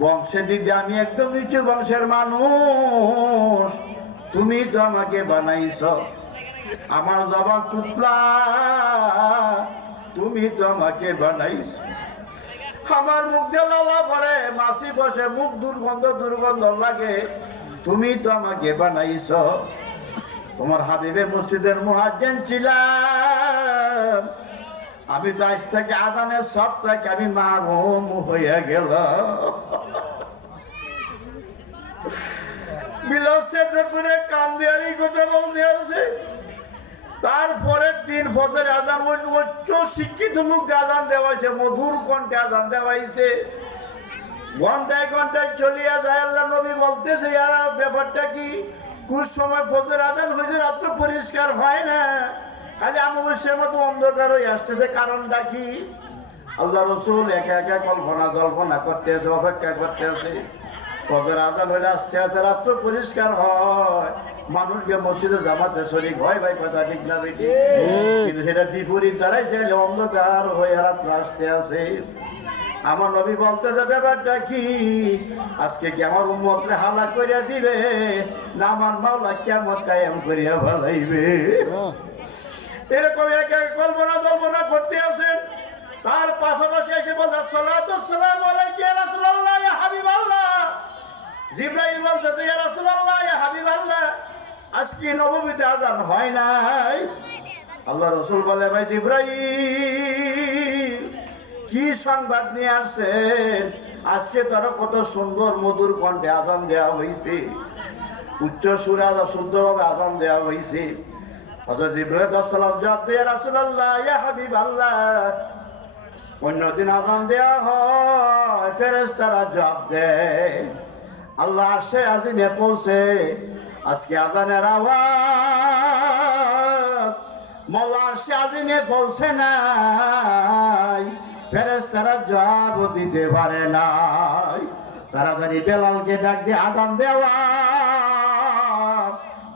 বংশে দিদি, আমি একদম নিচু বংশের মানুষ। তুমি তো আমাকে বানাইছ। আমার জবান টুকলা। তুমি তো আমাকে বানাইছ। আমার মুখ দিয়ে লালা পরে মাসি বসে, মুখ দুর্গন্ধ দুর্গন্ধ লাগে। তুমি তো আমাকে বানাইছ। তোমার হাবিবে মসজিদের মহাজ্জেন ছিলাম। আমি দাস থেকে আদানের সব থেকে আমি মারুম হয়ে গেল বিলাসের করে কান দেওয়ারই কথা তারপরে ফজর আদান উচ্চ শিক্ষিত লোক আদান দেওয়াইছে, মধুর কণ্ঠে আদান দেওয়াইছে। ঘন্টায় ঘন্টায় চলিয়া যায় আল্লাহ নবী বলতেছে, ইয়ারা, ব্যাপারটা কি? কোন সময় ফজর আদান হয়েছে, রাত্র পরিষ্কার হয় না। খালি অমাবস্যার মতো অন্ধকার হয়ে আসতেছে কারণটা কি? আল্লাহ রসুল একা একা কল্পনা জল্পনা করতে আছে অপেক্ষা করতে আছে। ফজর আদান হলে আসতে আসতে রাত্র পরিষ্কার হয়। মানুষকে মসজিদে জামাতে শরিক হয় ভাই কথা ঠিক না বেটি কিন্তু সেটা বিপরীত দ্বারাই চাইলে অন্ধকার হয়ে রাত্র আসতে আসে আমার নবী বলতেছে ব্যাপারটা কি? আজকে কি আমার উম্মতরে হালা করিয়া দিবে না আমার মাওলা কেমন কায়াম করিয়া ভালাইবে এরকম এক কল্পনা কল্পনা করতে আসেন। তার পাশাপাশি এসে বলছে সালাম আলাইকা রাসূলুল্লাহ, ইয়া হাবিবাল্লাহ। জিব্রাইল বলতেছে ইয়া রাসূলুল্লাহ, ইয়া হাবিবাল্লাহ, আজকে নববীতে আজান হয় নাই? আল্লাহ রসুল বলে, ভাই জিব্রাইল, কি সংবাদ নিয়ে আসছেন? আজকে তারা কত সুন্দর মধুর কণ্ঠে আজান দেওয়া হয়েছে উচ্চ সুরে শুদ্ধভাবে আজান দেওয়া হয়েছে দিয়ে অন্যদিন আজান দেওয়া হয়, ফেরেশতারা জবাব দেয়, আল্লাহ সে আজিমে পৌঁছে, আজকে আজানের আওয়াজ সে আজিমে পৌঁছে নাই। ফেরেশতারা জবাব দিতে পারে নাই। তাড়াতাড়ি বেলালকে ডাক দিয়ে আজান দেওয়া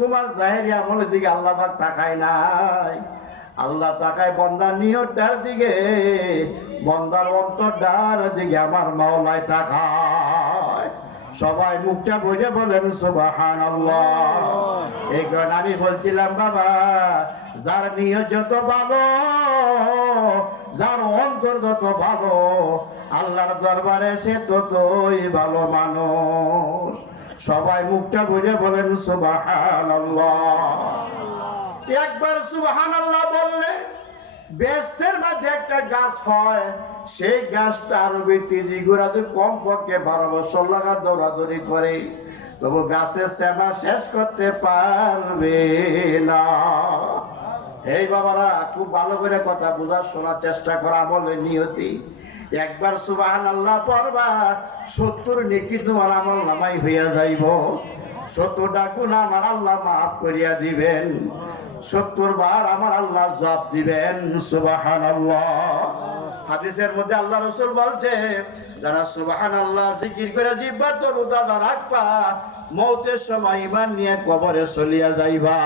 তোমার জাহেরি আমলের দিকে আল্লাহ পাক তাকায় নাই। আল্লাহ তাকায় বন্দার নিয়তটার দিকে, বন্দার অন্তরটার দিকে আমার মাওলায় তাকায়। সবাই মুখটা বইরে বলেন সুবাহান এই কারণে আমি বলছিলাম, বাবা, যার নিয়ত যত ভালো, যার অন্তর যত ভালো, আল্লাহর দরবারে সে ততই ভালো মানুষ। সবাই মুখটা বুঝে বলেন একবার সুবাহান আল্লাহ বললে বেস্তের মাঝে একটা গাছ হয়, সেই গাছটা আরবি যদি কম পক্ষে বারো বছর লাগা দৌড়াদৌড়ি করে। তবু গাছের সেবা শেষ করতে পারবে না। এই বাবারা, খুব ভালো করে কথা বোঝার শোনার চেষ্টা করা বলে নিয়তি। একবার সুবাহান আল্লাহ পড়বা, সত্তর নেকি তোমার আমল নামাই হইয়া যাইব। সত্তর ডাকুন আমার আল্লাহ মাফ করিয়া দিবেন। সত্তর বার আমার আল্লাহ জব দিবেন সুবাহান আল্লাহ হাদিসের মধ্যে আল্লাহ রসুল বলছে, যারা সুবাহান আল্লাহ জিকির করে জিব্বার দরুদা যা রাখবা, মৌতের সময় ইমান নিয়ে কবরে চলিয়া যাইবা।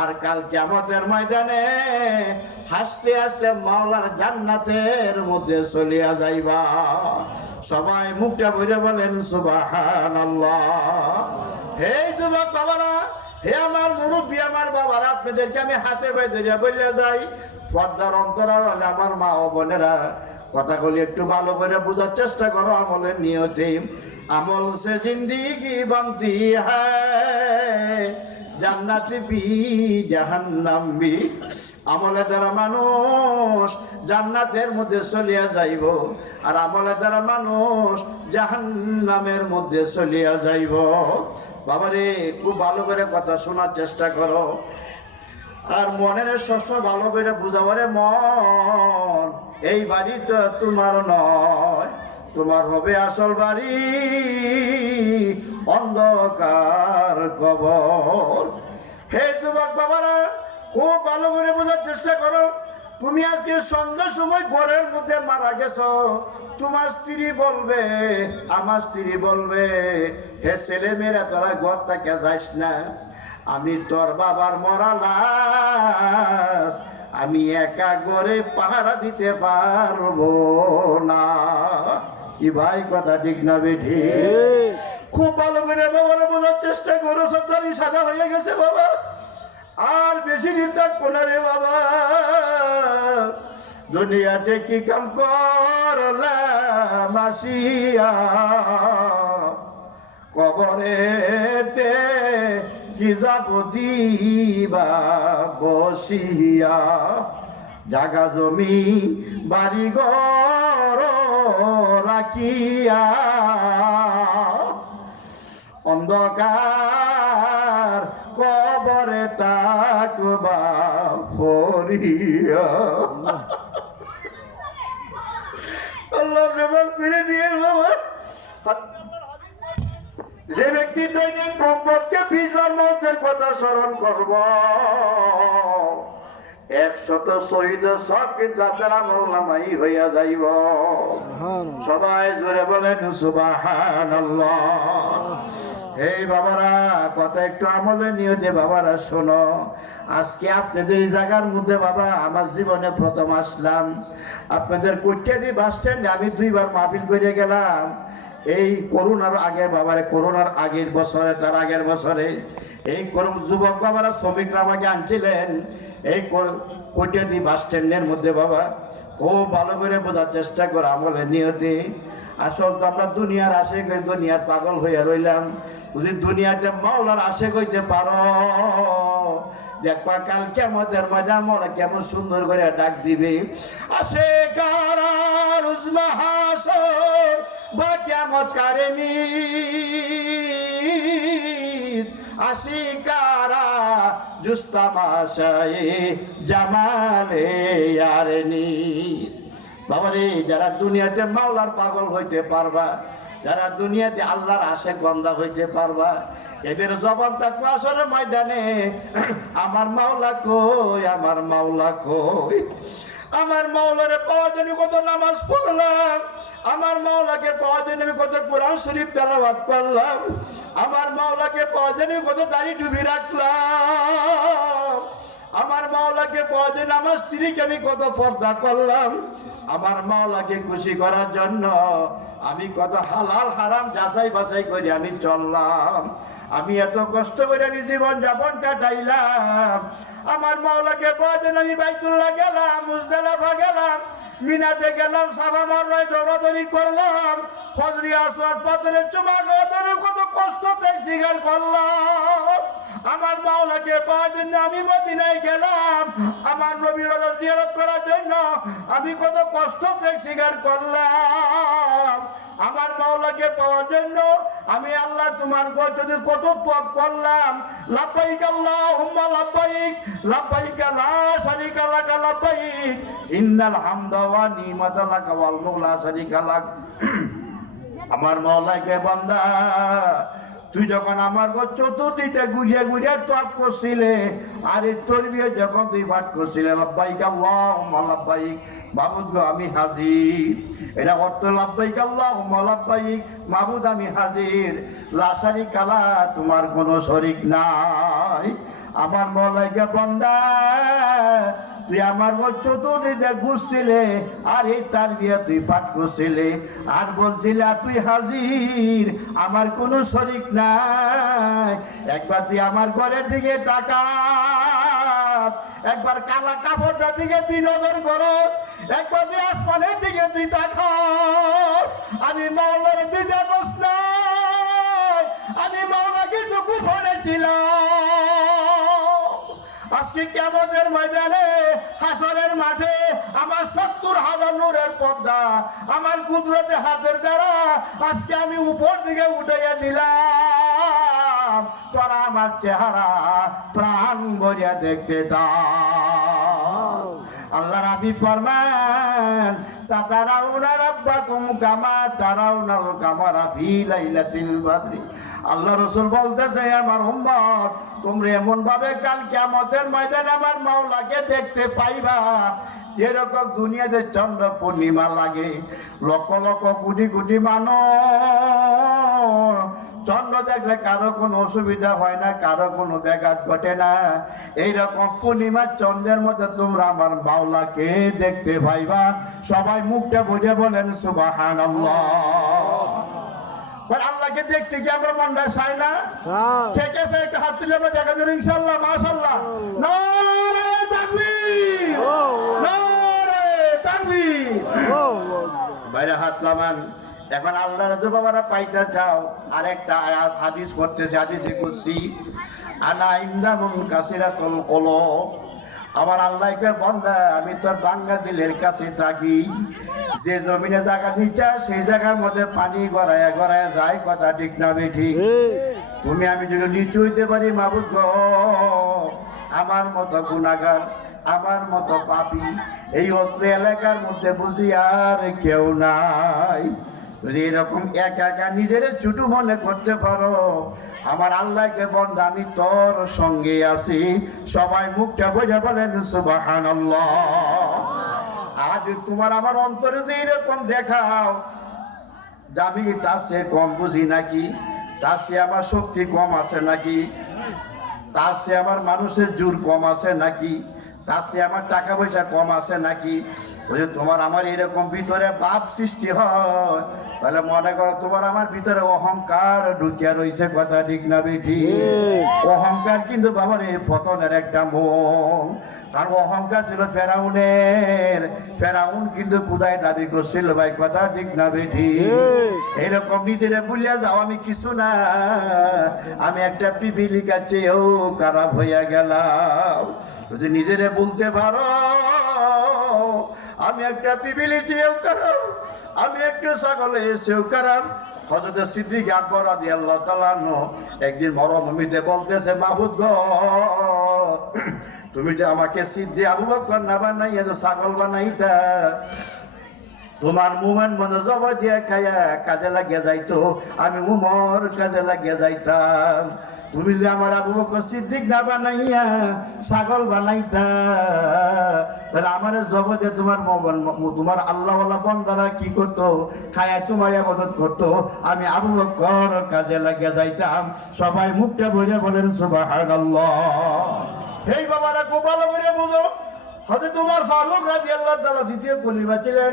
আর কাল কেমতের ময়দানে হাসতে হাসতে মাওলার জান্নাতের মধ্যে চলিয়া যাইবা। সবাই মুখটা ভরে বলেন সুবাহান হে যুবক বাবারা, হে আমার মুরব্বী, আমার বাবারা, আপনাদেরকে আমি হাতে পাই ধরিয়া বললে যাই, পর্দার অন্তরার হলে আমার মা ও বোনেরা, কথাগুলি একটু ভালো করে বোঝার চেষ্টা করো আমলের নিয়তি। আমল সে জিন্দিগি বানতি হ্যায় জান্নাতি বি জাহান্নাম বি আমলে যারা মানুষ জান্নাতের মধ্যে চলিয়া যাইব, আর আমলে যারা মানুষ জাহান্নামের মধ্যে চলিয়া যাইব। বাবারে, খুব ভালো করে কথা শোনার চেষ্টা করো। আর মনের শস্য ভালো করে বুঝাবারে মন, এই বাড়ি তো তোমার নয়, তোমার হবে আসল বাড়ি, অন্ধকার কবর। হে যুবক বাবারা খুব ভালো করে বোঝার চেষ্টা করো। তুমি আজকে সন্ধ্যার সময় ঘরের মধ্যে মারা গেছ। তোমার স্ত্রী বলবে আমার স্ত্রী বলবে হে ছেলে মেয়েরা তোরা ঘর থেকে যাইস না। আমি তোর বাবার মরা লাশ আমি একা গড়ে পাহারা দিতে পারব না। কি ভাই কথা ঠিক না বেঠি। খুব ভালো করে বাবার বোঝার চেষ্টা করো সন্তানি সাজা হয়ে গেছে বাবা। আর বেশি দিন থাকব না রে বাবা। দুনিয়াতে কি কাম করলাম আসিয়া? কবরেতে কি যাব দিবা বসিয়া? জাগা জমি বাড়ি ঘর রাখিয়া। অন্ধকার কবরে তাকবা ফরিয়া। আল্লাহ নেবার ফিরে দিয়ে বাবা। যে ব্যক্তি দৈনিক কমপক্ষে বিশবার মন্ত্রের কথা স্মরণ করব একশত শহীদ সব আমল নামাই হইয়া যাইব। সবাই জোরে বলেন সুবাহান এই বাবারা, কথা একটু আমলে নিয়তে বাবারা, শোনো। আজকে আপনাদের এই জায়গার মধ্যে বাবা, আমার জীবনে প্রথম আসলাম। আপনাদের কৈটিয়াদি বাস স্ট্যান্ডে আমি দুইবার মাহফিল করে গেলাম। এই করোনার আগে বাবারে, করোনার আগের বছরে, তার আগের বছরে, এই যুবক বাবারা, শ্রমিকরা আমাকে আনছিলেন। এই কৈটিয়াদি বাস স্ট্যান্ডের মধ্যে বাবা, খুব ভালো করে বোঝার চেষ্টা করে, আমলে নিয়তে। আসল তো আমরা দুনিয়ার আশে করে দুনিয়ার পাগল হইয়া রইলাম। যদি দুনিয়াতে মাওলার আশে কইতে পারো? দেখবা কাল কেমতের মজা মোলা কেমন সুন্দর করে ডাক দিবে। আসে কারার উজমাহাসর বা কেমত কারেনি আসি কারা জুস্তামাশায়ে জামালে ইয়ারনি বাবারে, যারা দুনিয়াতে মাওলার পাগল হইতে পারবা, যারা দুনিয়াতে আল্লাহর আশে গন্ধা হইতে পারবা, এদের জবাব থাকবে আসলে ময়দানে। আমার মাওলা কই, আমার মাওলা কই? আমার মাওলারে পাওয়ার জন্য কত নামাজ পড়লাম, আমার মাওলাকে পাওয়ার জন্য আমি কত কোরআন শরীফ তেলাওয়াত করলাম, আমার মাওলাকে পাওয়ার জন্য কত দাড়ি ডুবি রাখলাম। আমার মাওলাকে জন্য আমার স্ত্রীকে আমি কত পর্দা করলাম। আমার মাওলাকে খুশি করার জন্য আমি কত হালাল হারাম যাচাই বাছাই করে আমি চললাম। আমি এত কষ্ট করে আমি জীবন যাপন কাটাইলাম। আমার মাওলাকে জন্য আমি বাইতুল্লাহ গেলাম মুজদালাফা গেলাম, মিনাতে গেলাম, সাফা মাররায় দৌড়াদৌড়ি করলাম ফজরি আসওয়াদ পাথরের চুমা কত কষ্ট ত্যাগ স্বীকার করলাম। আমার মাওলাকে পাওয়ার জন্য আমি মদিনায় গেলাম। আমার নবী জিয়ারত করার জন্য আমি কত কষ্ট স্বীকার করলাম। আমার মাওলাকে পাওয়ার জন্য আমি আল্লাহ তোমার ঘর যদি কত তপ করলাম। লাব্বাইক আল্লাহুম্মা লাব্বাইক লাব্বাইক লা শারিকা লাকা লাব্বাইক। ইন্নাল হামদা ওয়া নিমাতা লাক। আমার মাওলাকে বান্দা তুই যখন আমার ঘর চতুর্দিকটা ঘুরিয়ে ঘুরিয়ে তপ করছিলে, আর তোর বিয়ে যখন তুই পাঠ করছিলে, লাব্বাইক আল্লাহুম্মা লাব্বাইক। মাবুদ গো, আমি হাজির। এটা অর্থ লাব্বাইক আল্লাহুম্মা লাব্বাইক, মাবুদ আমি হাজির। লাসারি কালা তোমার কোনো শরিক নাই। আমার মলাইকে বন্দা তুই আমার ঘর চতুর্দিকে ঘুরছিলে, আর এই তার বিয়ে তুই পাঠ করছিলে। আর বলছিলে, তুই হাজির, আমার কোনো শরিক নাই। একবার তুই আমার ঘরের দিকে টাকা একবার কালা কাপড়টার দিকে তুই নজর করো, একবার তুই আসমানের দিকে তুই তাকা আমি মাওলার তুই দেখোস না আমি মাওলাকে তো গোপনে ছিলাম। আজকে কেমনের ময়দানে হাসরের মাঠে আমার সত্তর হাজার নূরের পর্দা, আমার কুদরতে হাতের দ্বারা আজকে আমি উপর দিকে উঠে দিলাম। তোরা আমার চেহারা প্রাণ ভরিয়া দেখতে দাও। আল্লাহ রাবি ফরমান, সাতারাউনা রাব্বাকুম কামা তারাউনাল কামারা ফি লাইলাতিল বদরি। আল্লাহ রাসূল বলতেছে, আমার উম্মত, তোমরা এমন ভাবে কাল কিয়ামতের ময়দানে আমার মাওলাকে দেখতে পাইবা। এরকম দুনিয়াতে চন্দ্র পূর্ণিমা লাগে, লক্ষ লক্ষ কোটি কোটি মানুষ চন্দ্র দেখলে কারও কোনো অসুবিধা হয় না কারও কোনো ব্যাঘাত ঘটে না। এইরকম পূর্ণিমার চন্দ্রের মধ্যে তোমরা আমার মাওলাকে দেখতে পাইবা। সবাই মুখটা বুঝে বলেন সুবাহান আল্লাহকে দেখতে কি আমরা মনটা চাই না। ঠিক আছে একটা হাত তুলে আমরা দেখা যাবে ইনশাল্লাহ মাশাল্লাহ বাইরে হাত লামান এখন আল্লাহ রাজু বাবারা পাইতে চাও আর একটা আয়াত হাদিস পড়তেছে, হাদিসে করছি আনা ইন্দামুন কাসিরাতুল কলব। আমার আল্লাহকে বন্ধা আমি তোর বাঙ্গা দিলের কাছে থাকি। যে জমিনে জায়গা নিচা সেই জায়গার মধ্যে পানি গড়ায় গড়ায় যায়। কথা ঠিক না বেঠি তুমি, আমি যদি নিচু হইতে পারি, মাবুদ গো। আমার মতো গুণাগার আমার মতো পাপি, এই অত্র এলাকার মধ্যে বুঝি আর কেউ নাই। যদি এরকম একা একা নিজের ছুটু মনে করতে পারো, আমার আল্লাহকে বন্ধ আমি তোর সঙ্গে আছি। সবাই মুখটা বোঝা বলেন সুবাহান আজ তোমার আমার অন্তরে যে এরকম দেখাও আমি তার সে কম বুঝি নাকি? তার সে আমার শক্তি কম আছে নাকি? তার সে আমার মানুষের জোর কম আছে নাকি? তার সে আমার টাকা পয়সা কম আছে নাকি? ওই তোমার আমার এরকম ভিতরে বাপ সৃষ্টি হয়। তাহলে মনে করো তোমার আমার ভিতরে অহংকার ঢুকিয়া রয়েছে কথা ঠিক না বেঠি অহংকার কিন্তু বাবার এই পতনের একটা মন। কারণ অহংকার ছিল ফেরাউনের। ফেরাউন কিন্তু কুদায় দাবি করছিল ভাই কথা ঠিক না বেঠি এরকম নিজেরে বলিয়া যাও আমি কিছু না। আমি একটা পিপিলিকা চেয়েও খারাপ হইয়া গেলাম। যদি নিজেরে বলতে পারো আমি একটা চেয়েও খারাপ আমি একটা ছাগলে খারাপ হজরত সিদ্দিক আকবর আদি আল্লাহ তালানো একদিন মরমিতে বলতেছে মাহবুদ গো, তুমি যে আমাকে সিদ্ধি আবু বকর না বানাইয়া ছাগল বানাইতা, তোমার মুমান মনে জব দিয়া খায়া কাজে লাগিয়ে যাইতো, আমি উমর কাজে লাগিয়ে যাইতাম। তুমি যে আমার আবু বকর সিদ্দিক না বানাইয়া ছাগল বানাইতা তাহলে আমার জগতে তোমার তোমার আল্লাহ বন্দারা কি করতো? খায় তোমার আবাদত করতো। আমি আবু বকর কাজে লাগিয়ে যাইতাম। সবাই মুখটা বইয়া বলেন সুবাহ হেই বাবারা, খুব ভালো করে বুঝো। হয়তো তোমার ফারুক রাজি আল্লাহ তালা দ্বিতীয় কলিবা ছিলেন।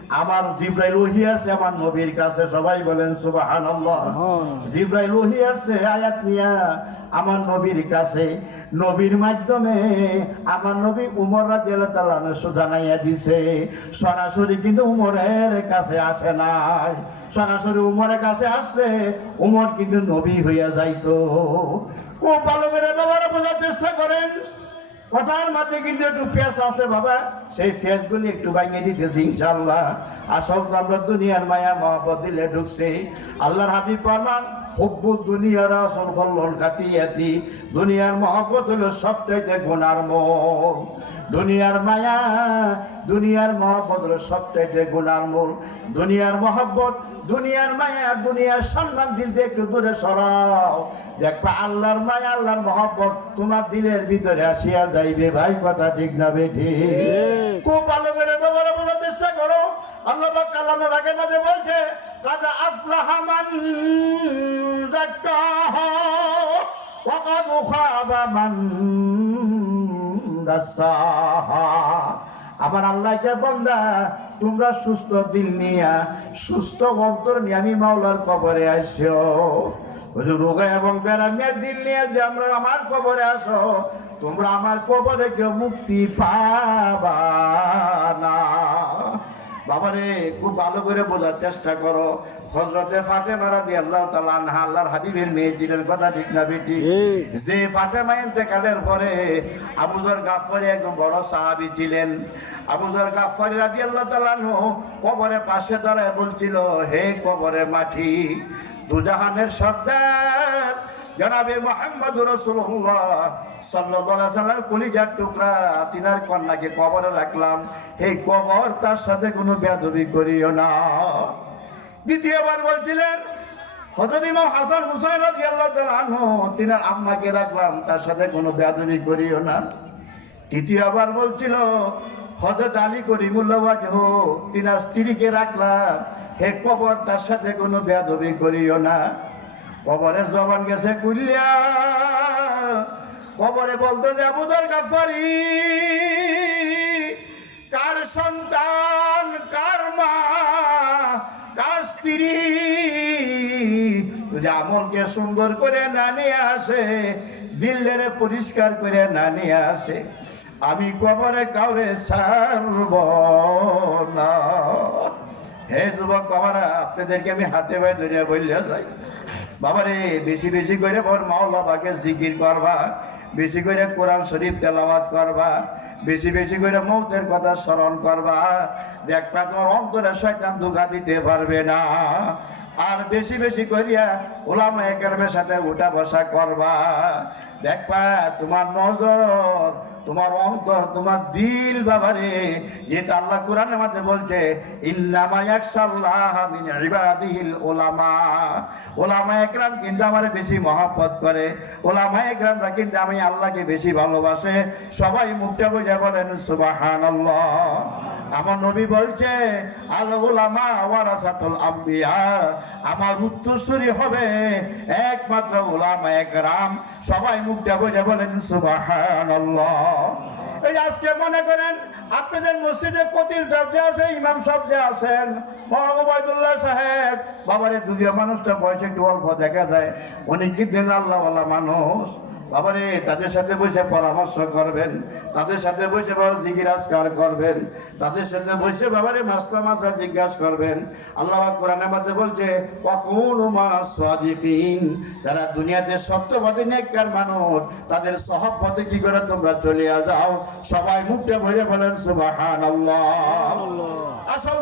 আমার জিব্রাইল ওহি আছে আমার নবীর কাছে সবাই বলেন সুবহানাল্লাহ। জিব্রাইল ওহি আছে আয়াত নিয়া আমার নবীর কাছে নবীর মাধ্যমে আমার নবী উমর রাদিয়াল্লাহু তাআলা জানাইয়া দিছে। সরাসরি কিন্তু উমরের কাছে আসে নাই। সরাসরি উমরের কাছে আসলে উমর কিন্তু নবী হইয়া যাইতো। খুব ভালো করে বাবারা বোঝার চেষ্টা করেন। কথার মধ্যে কিন্তু একটু পেঁচ আছে বাবা। সেই ফেসগুলি একটু ভাঙিয়ে দিতেছি ইনশাল্লাহ আসল তো আমরা দুনিয়ার মায়া মহব্বত দিলে ঢুকছে। আল্লাহর হাবিব ফরমান, হব্বু দুনিয়ার আসল কল্যাণ কাটিয়াতি দুনিয়ার মহব্বত হলো সবচাইতে গুনার মূল দুনিয়ার মায়া দুনিয়ার মহব্বত হলো সবচাইতে গুনার মূল। দুনিয়ার মহব্বত দুনিয়ার মায়া দুনিয়ার সম্মান দিল দিয়ে একটু দূরে সরাও। দেখবা আল্লাহর মায়া আল্লাহর মহব্বত তোমার দিলের ভিতরে আসিয়া যাইবে ভাই কথা ঠিক না বেঠি খুব ভালো করে ব্যবহার বলার চেষ্টা করো। আল্লাহ কালামে ভাগে মাঝে বলছে কাদা আফলাহা মান যাক্কাহা ওয়া কাদ খাবা মান আমার আল্লাহকে বন্দা, তোমরা সুস্থ দিল নিয়া, সুস্থ অন্তর নিয়ে আমি মাওলার কবরে আসো রোগা এবং ব্যারামের দিল নিয়ে যে আমরা আমার কবরে আসো, তোমরা আমার কবরে কেউ মুক্তি পাবা না। বাবারে খুব ভালো করে বোঝার চেষ্টা করো। হজরতে ফাতেমা রাদি আল্লাহ তালা আনহা আল্লাহর হাবিবের মেয়ে দিলের কথা ঠিক না বেটি যে ফাতেমা ইন্তেকালের পরে আবুজর গাফরি একজন বড় সাহাবি ছিলেন। আবুজর গাফরি রাদি আল্লাহ তালা কবরে পাশে দাঁড়ায় বলছিল হে কবরে মাটি দুজাহানের সর্দার জনাবে মোহাম্মদ রসুল্লাহ সাল্লাহ সাল্লাম কলিজার টুকরা, তিনার কন্যাকে কবরে রাখলাম। এই কবর তার সাথে কোনো বেদবি করিও না। দ্বিতীয়বার বলছিলেন হজরত ইমাম হাসান হুসাইন আনহু, তিনার আম্মাকে রাখলাম, তার সাথে কোনো বেদবি করিও না। তৃতীয়বার বলছিল হজরত আলী করিমুল্লাহ তিনার স্ত্রীকে রাখলাম, হে কবর তার সাথে কোনো বেদবি করিও না। কবরের জবান গেছে কুলিয়া কবরে বলতো যে আবুদর গাফারি কার সন্তান, কার মা, কার স্ত্রী? যদি আমলকে সুন্দর করে না নিয়ে আসে দিল্লেরে পরিষ্কার করে না নিয়ে আসে, আমি কবরে কাউরে ছাড়ব না। হে যুবক বাবারা, আপনাদেরকে আমি হাতে পায়ে ধরে বললে যাই। বাবারে, বেশি বেশি করে বর মাওলা বাকে জিকির করবা, বেশি করে কোরআন শরীফ তেলাওয়াত করবা, বেশি বেশি করে মৌতের কথা স্মরণ করবা। দেখবা তোমার অন্তরে শয়তান দুঃখা দিতে পারবে না। আর বেশি বেশি করিয়া ওলামা একের সাথে উঠা বসা করবা। দেখবা তোমার নজর, তোমার অন্তর, তোমার দিল বাবারে, যেটা আল্লাহ কোরআনের মধ্যে বলছে ইল্লামা ইয়াকশাল্লাহ মিন ইবাদিহিল উলামা। ওলামা একরাম কিন্তু আমার বেশি মহাব্বত করে। ওলামা একরামরা কিন্তু আমি আল্লাহকে বেশি ভালোবাসে। সবাই মুখটা বুঝে বলেন, সুবহানাল্লাহ। আমার নবী বলছে, আল উলামা ওয়ারাসাতুল আম্বিয়া। আমার উত্তরসূরি হবে একমাত্র ওলামা একরাম। সবাই মুখটা বুঝে বলেন, সুবহানাল্লাহ। এই আজকে মনে করেন, আপনাদের মসজিদে কতিল যে আছে, ইমাম যে আছেন মহাবাইদুল্লাহ সাহেব, বাবারে দুদিয়া মানুষটা বয়সে একটু অল্প দেখা যায়। উনি কি দেন আল্লাহওয়ালা মানুষ। বাবারে তাদের সাথে বসে পরামর্শ করবেন তাদের সাথে বসে বাবা জিজ্ঞাসকার করবেন তাদের সাথে বসে বাবারে মাস্তা মাসা জিজ্ঞাসা করবেন। আল্লাহ কোরআনের মধ্যে বলছে কখন সাদিকিন যারা দুনিয়াতে সত্যবাদী নেককার মানুষ তাদের সহপথে কি করে তোমরা চলে যাও? সবাই মুখটা ভরে বলেন সুবাহান আল্লাহ আসল